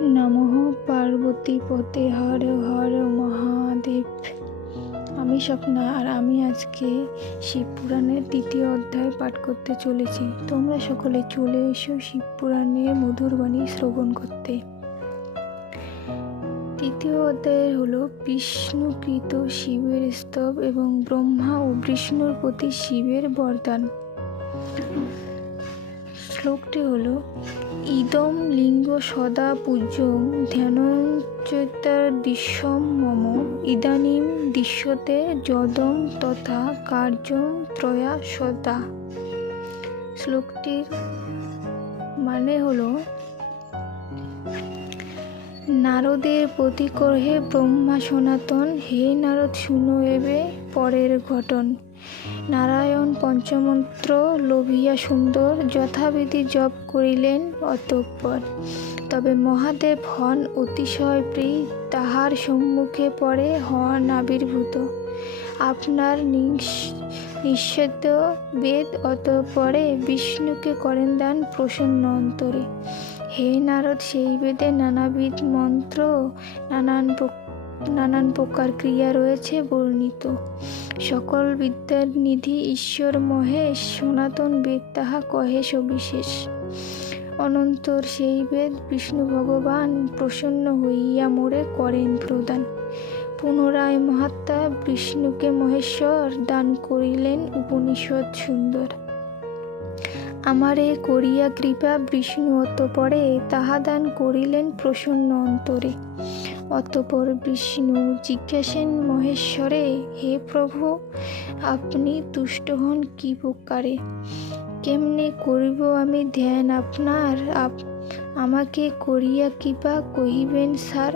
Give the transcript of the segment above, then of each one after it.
নমঃ পার্বতী পতে হর হর মহাদেব। আমি স্বপ্না, আর আমি আজকে শিবপুরাণের 2য় অধ্যায় পাঠ করতে চলেছি। তোমরা সকলে চলে এসো শিবপুরাণের মধুর বাণী শ্রবণ করতে। 2য় অধ্যায় হলো বিষ্ণুকৃত শিবের স্তব এবং ব্রহ্মা ও বিষ্ণুর প্রতি শিবের বরদান। শ্লোকটি হলো ইদম লিঙ্গ সদা পূজ্যং ধ্যানঞ্চৈতার দৃশ্যম মম ইদানীম দৃশ্যতে যদম তথা কার্যং ত্রয়া সদা। শ্লোকটির মানে হলো নারদের প্রতিকর্হে ব্রহ্মা সনাতন, হে নারদ শুনো এবে পরের ঘটন। নারায়ণ পঞ্চমন্ত্র লোভিয়া সুন্দর, যথাবিধি জপ করিলেন অতঃপর। তবে মহাদেব হন অতিশয় প্রিয়, তাহার সম্মুখে পরে হন আবির্ভূত। আপনার নিষেধ বেদ অতঃপরে বিষ্ণুকে করেন দান প্রসন্ন অন্তরে। হে নারদ, সেই বেদে নানাবিধ মন্ত্র নানান প্রকার ক্রিয়া রয়েছে বর্ণিত। সকল বিদ্যার নিধি ঈশ্বর মহেশ, সনাতন বেদ তাহা কহে সবিশেষ। অনন্তর সেই বেদ বিষ্ণু ভগবান, প্রসন্ন হইয়া মোরে করেন প্রদান। পুনরায় মহাত্মা বিষ্ণুকে মহেশ্বর, দান করিলেন উপনিষদ সুন্দর। আমারে করিয়া কৃপা বিষ্ণু অতঃপরে, তাহা দান করিলেন প্রসন্ন অন্তরে। অতঃপর বিষ্ণু জিজ্ঞাসেন মহেশ্বরে, হে প্রভু, আপনি তুষ্ট হন কি প্রকারে? কেমনে করিব আমি ধ্যান আপনার, আমাকে করিয়া কৃপা কহিবেন সার।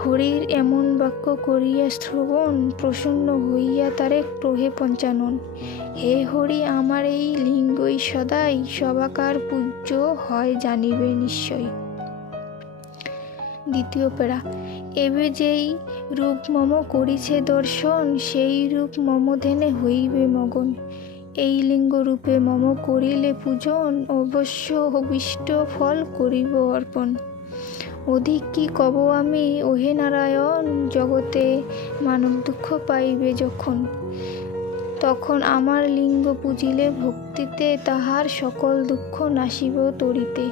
হরির এমন বাক্য করিয়া শ্রবণ, প্রসন্ন হইয়া তারে ক্রোহে পঞ্চানন। হে হরি, আমার এই লিঙ্গই সদাই সবাকার পূজ্য হয় জানিবে নিশ্চয়। 2য় প্যারা। এবে যেই রূপ মম করিছে দর্শন, সেই রূপ মম ধ্যানে হইবে মগন। এই লিঙ্গ রূপে মম করিলে পূজন, অবশ্য অভীষ্ট ফল করিব অর্পণ। অধিক কি কব আমি ওহে নারায়ণ, জগতে মানব দুঃখ পাইবে যখন। তখন আমার লিঙ্গ পূজিলে ভক্তিতে, তাহার সকল দুঃখ নাশিব তরিতে।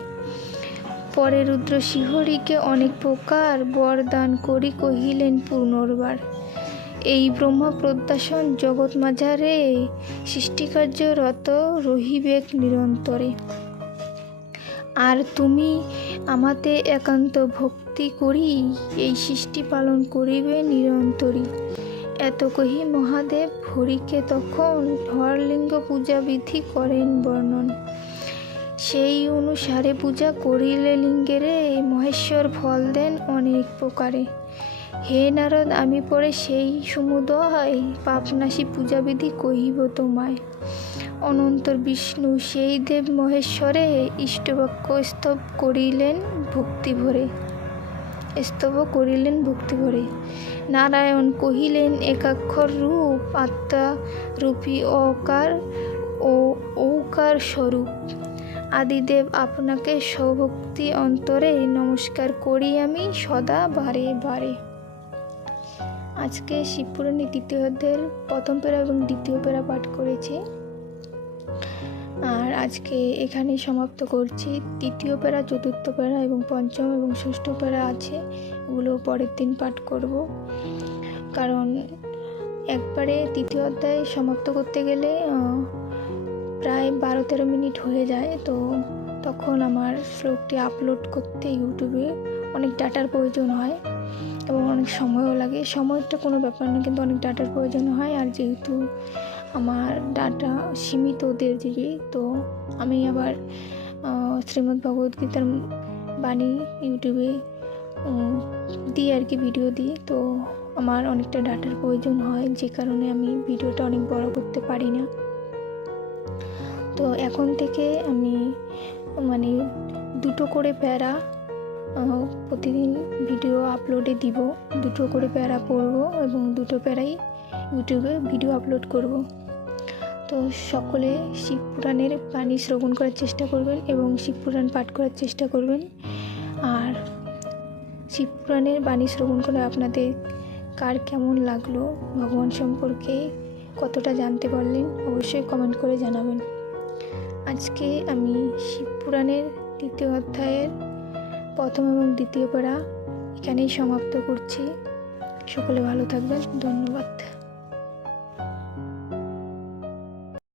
পরে রুদ্র শ্রীহরিকে অনেক প্রকার বরদান করি কহিলেন পুনর্বার। এই ব্রহ্মা প্রদ্যাসন জগৎ মাঝারে, সৃষ্টিকার্য রত রহিবেক নিরন্তরে। আর তুমি আমাতে একান্ত ভক্তি করি, এই সৃষ্টি পালন করিবে নিরন্তরী। এত কহি মহাদেব হরিকে তখন, হরলিঙ্গ পূজা বিধি করেন বর্ণন। সেই অনুসারে পূজা করিলে লিঙ্গেরে, মহেশ্বর ফল দেন অনেক প্রকারে। হে নারদ, আমি পরে সেই সমুদয় পাপনাশী পূজাবিধি কহিব তোমায়। অনন্তর বিষ্ণু সেই দেব মহেশ্বরে, ইষ্টবাক্য স্তব করিলেন ভক্তি ভরে। নারায়ণ কহিলেন একাক্ষর রূপ, আত্মা রূপী অকার ও ঔকার স্বরূপ। আদিদেব আপনাকে সভক্তি অন্তরে, নমস্কার করি আমি সদা বারে বারে। আজকে শিবপুরাণের 2য় অধ্যায়ের 1ম প্যারা এবং 2য় প্যারা পাঠ করেছি, আর আজকে এখানেই সমাপ্ত করছি। 3য় প্যারা, 4র্থ প্যারা এবং 5ম এবং 6ষ্ঠ প্যারা আছে, এগুলো পরের দিন পাঠ করব। কারণ একবারে 3য় অধ্যায় সমাপ্ত করতে গেলে প্রায় 12-13 মিনিট হয়ে যায়, তো তখন আমার শ্লোকটি আপলোড করতে ইউটিউবে অনেক ডাটার প্রয়োজন হয় এবং অনেক সময়ও লাগে। সময়টা কোনো ব্যাপার না, কিন্তু অনেক ডাটার প্রয়োজন হয়। আর যেহেতু আমার ডাটা সীমিত 1.5 GB, তো আমি আবার শ্রীমদ্ ভগবদ্ গীতার বাণী ইউটিউবে দিই আর কি, ভিডিও দিই, তো আমার অনেকটা ডাটার প্রয়োজন হয়, যে কারণে আমি ভিডিওটা অনেক বড় করতে পারি না। তো এখন থেকে আমি 2টো করে প্যারা প্রতিদিন ভিডিও আপলোডে দিব, 2টো করে প্যারা পড়ব এবং 2টো প্যারাই ইউটিউবে ভিডিও আপলোড করব। তো সকলে শিবপুরাণের বাণী শ্রবণ করার চেষ্টা করবেন এবং শিবপুরাণ পাঠ করার চেষ্টা করবেন। আর শিবপুরাণের বাণী শ্রবণ করে আপনাদের কার কেমন লাগলো, ভগবান সম্পর্কে কতটা জানতে পারলেন, অবশ্যই কমেন্ট করে জানাবেন। আজকে আমি শিবপুরাণের 2য় অধ্যায়ের 1ম এবং 2য় পারা এখানেই সমাপ্ত করছি। সকলে ভালো থাকবেন। ধন্যবাদ।